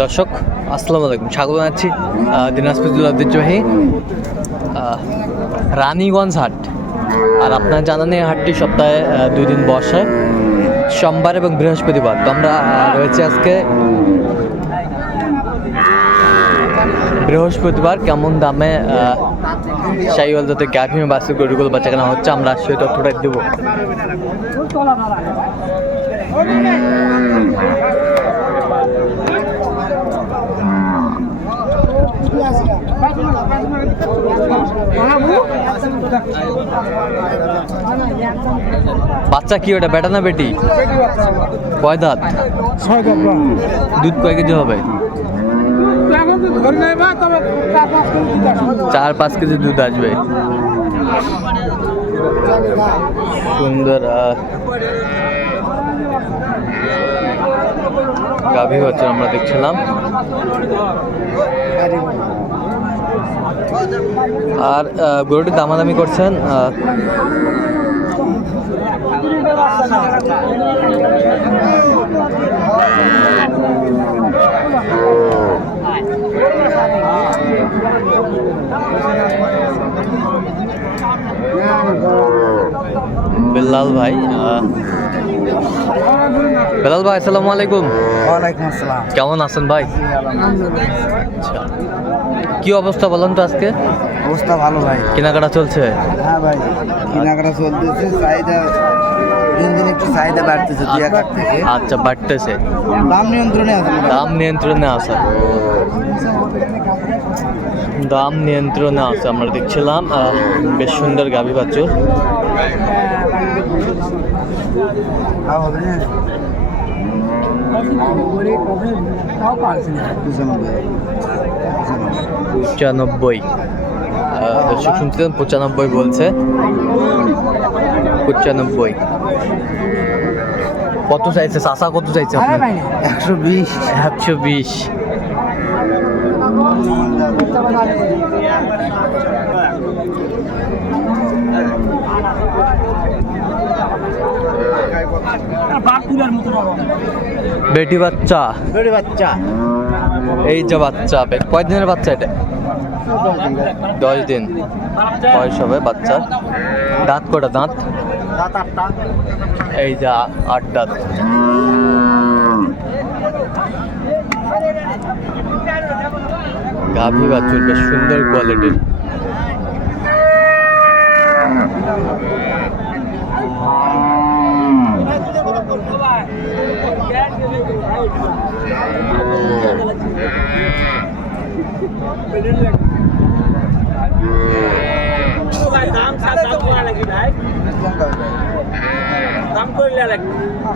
দর্শক, আসসালামু আলাইকুম। স্বাগত জানাচ্ছি দিনাজপুর জেলা ঐতিহ্যবাহী রানীগঞ্জ হাট। আর আপনার জানেন এই হাটটি সপ্তাহে দুই দিন বসে। সোমবার এবং বৃহস্পতিবার। তো আমরা রয়েছে আজকে বৃহস্পতিবার। কেমন দামে শাহিওয়াল যাতে গাভীমে বাসের গরুগুলো বাচ্চা কেনা হচ্ছে, আমরা সেই তথ্যটা দেবো। বাচ্চা কি ওটা বেটা না বেটি? কয় দাঁত? দুধ কয় কেজি হবে? চার, পাঁচ কেজি দুধ আসবে। সুন্দর গাভী বাচ্চা আমরা দেখছিলাম। আর গরুটি দামাদামি করছেন আহ, বেলাল ভাই বেলাল ভাই আসসালামু আলাইকুম। ওয়ালাইকুম আসসালাম। কেমন আছেন ভাই? কি অবস্থা বলেন তো আজকে? অবস্থা ভালো ভাই। কেনাকাটা চলছে? হ্যাঁ ভাই কেনাকাটা চলতেছে চাহিদা দিন দিন একটু চাহিদা বাড়তেছে দুই এক থেকে। আচ্ছা বাড়তেছে। দাম নিয়ন্ত্রণে আছে দাম নিয়ন্ত্রণে আছে। দাম নিয়ন্ত্রণে আছে আমরা দেখছিলাম বেশ সুন্দর গাভী বাচ্চু তাও হবে না পঁচানব্বই দর্শক শুনছিলেন পঁচানব্বই বলছে পঁচানব্বই কত চাইছে চাষা কত চাইছে একশো বিশ একশো বিশ বেটি বাচ্চা। বেটি বাচ্চা। এই যে বাচ্চা বে- কয়দিনের বাচ্চা এটা? দশ দিন। বয়স হবে বাচ্চা দাঁত কটা দাঁত? সাত আটটা। এই যা আট দাঁত। গাভী বাছুর বেশ সুন্দর কোয়ালিটির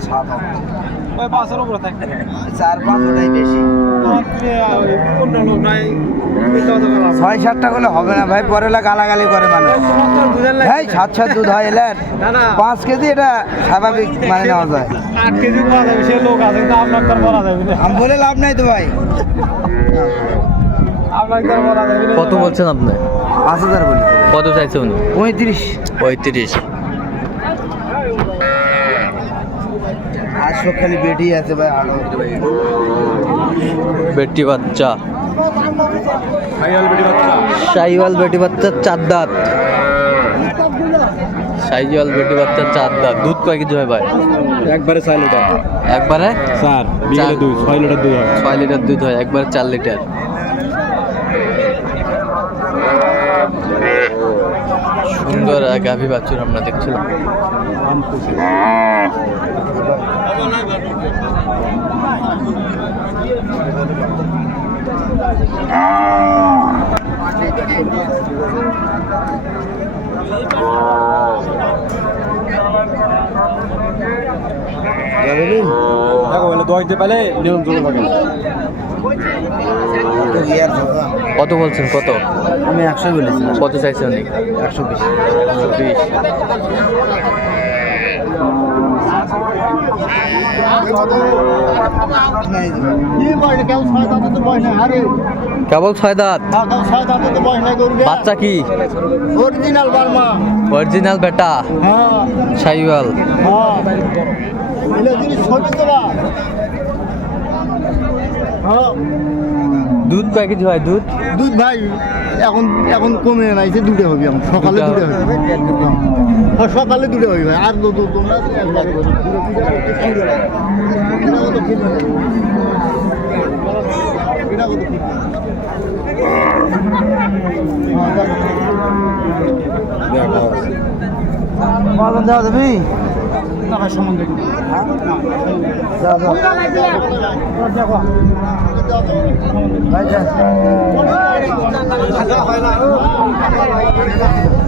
সাত চার পাঁচ ওটাই বেশি। ছয় সাতটা করলে হবে না ভাই পরে এলা গালাগালি করে মানুষ। ভাই সাত সাত দুধ হয় এলার পাঁচ কেজি এটা স্বাভাবিক মানে নেওয়া যায়। আট কেজি করা যাবে সে লোক আছে কিন্তু আপনার তার করা যাবে আমি বলে লাভ নাই তো ভাই। কত বলছেন আপনি? পাঁচ হাজার বলি। কত চাইছে উনি? পঁয়ত্রিশ। পঁয়ত্রিশ। খালি বেটি আছে ভাই আরও বেটি বাচ্চা। সাইওয়াল বেটি বাচ্চা চার দাঁত। সাইওয়াল বেটি বাচ্চা চার দাঁত। দুধ কয় কেজি হয় ভাই? একবারে ছয় লিটার। একবারে? স্যার বিকেলে দুই ছয় লিটার দুধ হবে ছয় লিটার দুধ হয় একবারে চার লিটার। সুন্দর গাভী বাছুর আমরা দেখছিলাম। দশ দিয়ে পেলে নিয়ন্ত্রণ থাকে কত বলছেন কত? আমি একশো বলেছিলাম। কত চাইছেন? উনি একশো বিশ। একশো বিশ। কেবল ছয় দাঁত। বাচ্চা কি? Original Burma. অরিজিনাল বেটা। হ্যাঁ। সাইওয়াল হ্যাঁ। তো না দুধ কয় কেজি হয় দুধ? দুধ ভাই এখন এখন কমে নাইছে দুটো হবে এখন। সকালে দুটো হবে। হ্যাঁ সকালে দুটো ভাই আর দুটো তোমরা যাওয়া যাও,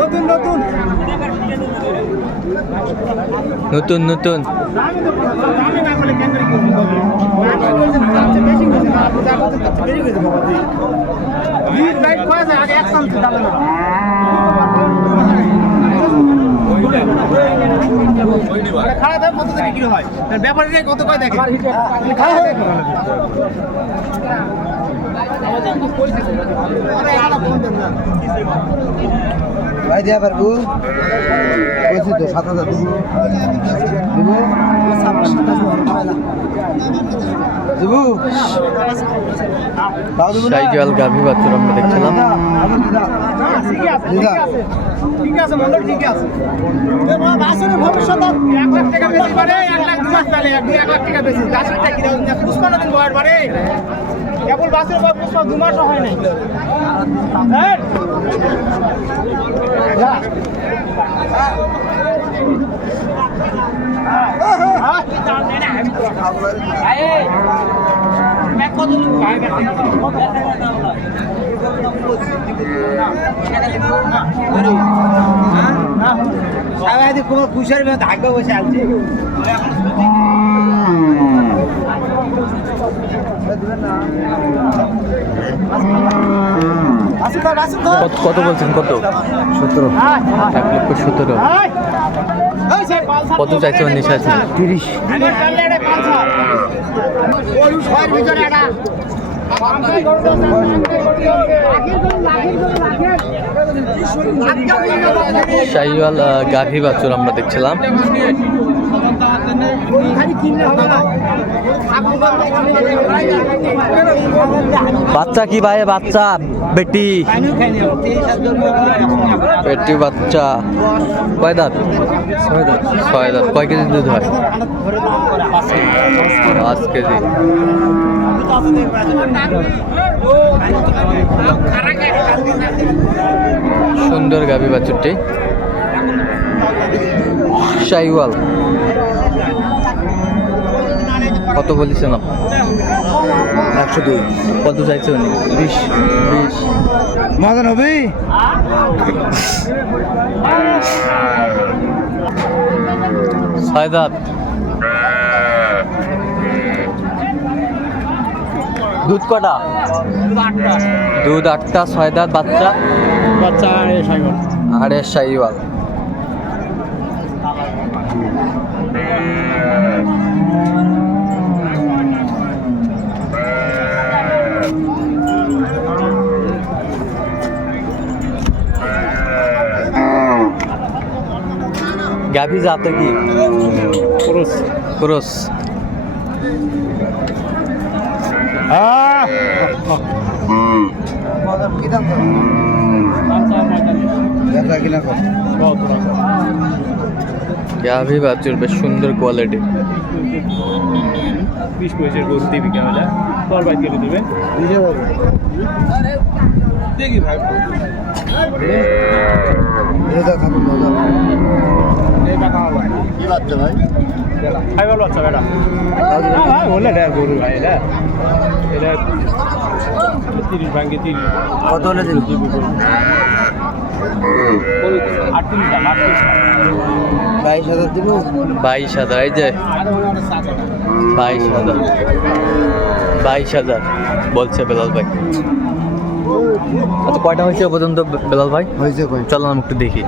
নতুন নতুন। নতুন নতুন খাওয়া হয়? ব্যাপারীরা কত কয় দেখে খাওয়া ভাই দেওয়া পারব। বলছি তো সাত হাজার। দেবো? দেবো? দেবো? সাইকেল গাভী আমরা দেখছিলাম। ঠিক আছে মন্ডল ঠিক আছে বাসের এক লাখ টাকা বেশি পারে এক লাখ দু মাস পেলে এক লাখ টাকা বেশি। বাসের টাকা কিনা দিন বয়ার পারে কেবল বাসের পুষ্পা দু মাসও হয় নাই হ্যাঁ? যা। কোনো বসে আছে কত কত বলছেন? কত? সতেরো। এক লক্ষ সতেরো। কত চাইছে নিশা আছে? তিরিশ। শাহিওয়াল গাভী বাছুর আমরা দেখছিলাম। বাচ্চা কি ভাই? বাচ্চা, বেটি। বেটি, বাচ্চা। কয় দাঁত। ছয় দাঁত। কয় কেজি দুধ হয়? পাঁচ কেজি। সুন্দর গাবি বাছুরটি। শাহিওয়াল কত বলেছেন আপনি? একশো দুই। কত চাইছে উনি? বিশ। বিশ। মদন হবি ছয় দাঁত দুধ কটা? দুধ আটটা ছয় দাঁত বাচ্চা? বাচ্চা আরে শাহিওয়াল গাভী জাতে কি? পুরুষ। ক্রস মদন কি দাম বেচা কিনা কর গাভী বাছুর বেশ সুন্দর কোয়ালিটি বিশ পয়সার গরু দিবি তোর বাইক গেলে দেবেন দেখি ভাই থাকুন খাইবার বাচ্চা বেটা ভাই বললে গরু ভাই এটা এটা তিরিশ ভাঙ্গে তিরিশ কত হলে আটত্রিশ বাইশ হাজার দিব? বাইশ হাজার এই যে। বাইশ হাজার। বাইশ হাজার বলছে বেলাল ভাই। আচ্ছা কয়টা হয়েছে পর্যন্ত বেলাল ভাই? হয়েছে চলো আমি একটু দেখি।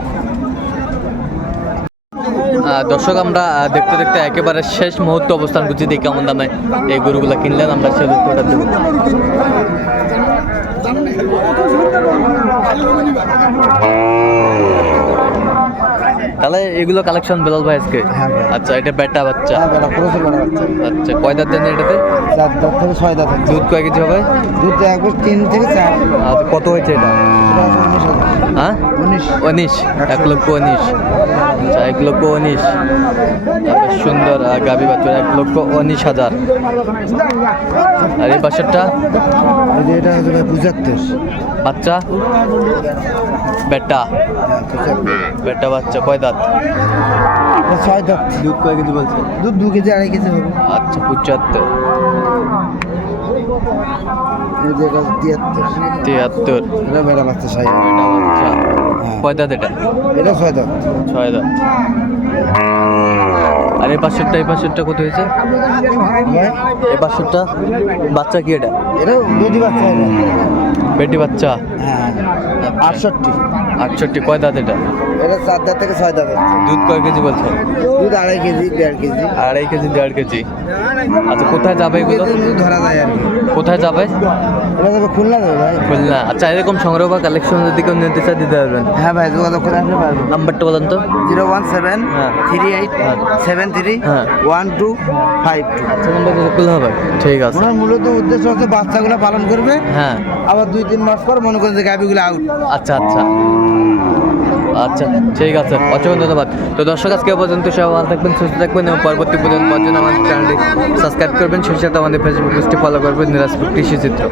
দর্শক আমরা দেখতে দেখতে একেবারে শেষ মুহূর্ত অবস্থান করছি দেখি কেমন দামে এই গরুগুলো কিনলেন আমরা সে তাহলে এগুলো কালেকশন বেলাল ভাই আজকে? হ্যাঁ আচ্ছা এটা বেটা বাচ্চা। হ্যাঁ আচ্ছা কয় দাঁত দেন এটাতে? চার দাঁত থেকে ছয় দাঁত দুধ কয় কেজি হবে? দুধ একবার তিন থেকে চার। আচ্ছা কত হয়েছে এটা? হ্যাঁ? উনিশ। উনিশ? এক লক্ষ উনিশ। আচ্ছা এক লক্ষ উনিশ। বেশ সুন্দর গাভী বাচ্চা এক লক্ষ উনিশ হাজার। আর এই পাশেরটা এটা পঁচাত্তর। বাচ্চা? বেটা। হ্যাঁ, বেটা বাচ্চা কয় দাঁত? ছয় দাঁত দুধ কয় কেজি বলছে? দুধ দু কেজি আড়াই কেজি হবে। আচ্ছা পঁচাত্তর। তিয়াত্তর। এটা বেড়া বাচ্চা দাঁত। বাচ্চা। হ্যাঁ। কয় দাঁত এটা? এটা ছয় দাঁত। ছয় দাঁত। আর এই পাশেরটা এই কত হয়েছে? ভাই, এই বাচ্চা কি এটা? এটা বেটি বাচ্চা বেটি বাচ্চা। হ্যাঁ। আটষট্টি। আটষট্টি কয় দাঁত এটা? এটা চার দাঁত থেকে ছয় দাঁত দুধ কয় কেজি বলছে দুধ আড়াই কেজি দেড় কেজি। আড়াই কেজি দেড় কেজি। আচ্ছা কোথায় যাবে এগুলো? ধরা যায় আর কোথায় যাবে? এটা তবে খুলনা দেবে ভাই। খুলনা। আচ্ছা এরকম সংগ্রহ বা কালেকশন যদি কেউ নিতে চায় দিতে পারবেন। হ্যাঁ ভাই যোগাযোগ করে আসতে পারব। নাম্বারটা বলেন তো। জিরো ওয়ান সেভেন হ্যাঁ। থ্রি এইট হ্যাঁ। সেভেন থ্রি হ্যাঁ। One two five two. আচ্ছা নাম্বার খুলে হবে। ঠিক আছে। ওনার মূলত উদ্দেশ্য হচ্ছে বাচ্চাগুলো পালন করবে। হ্যাঁ। আবার দুই তিন মাস পর মনে করেন যে গাভিগুলো আউট আচ্ছা আচ্ছা। আচ্ছা ঠিক আছে। অসংখ্য ধন্যবাদ। তো দর্শক, আজকে পর্যন্ত সবাই ভালো থাকবেন, সুস্থ থাকবেন এবং পরবর্তী পর্যন্ত আমাদের চ্যানেলটি সাবস্ক্রাইব করবেন। সেই সাথে আমাদের ফেসবুক পেজটি ফলো করবেন নিরাজপুর কৃষি চিত্র।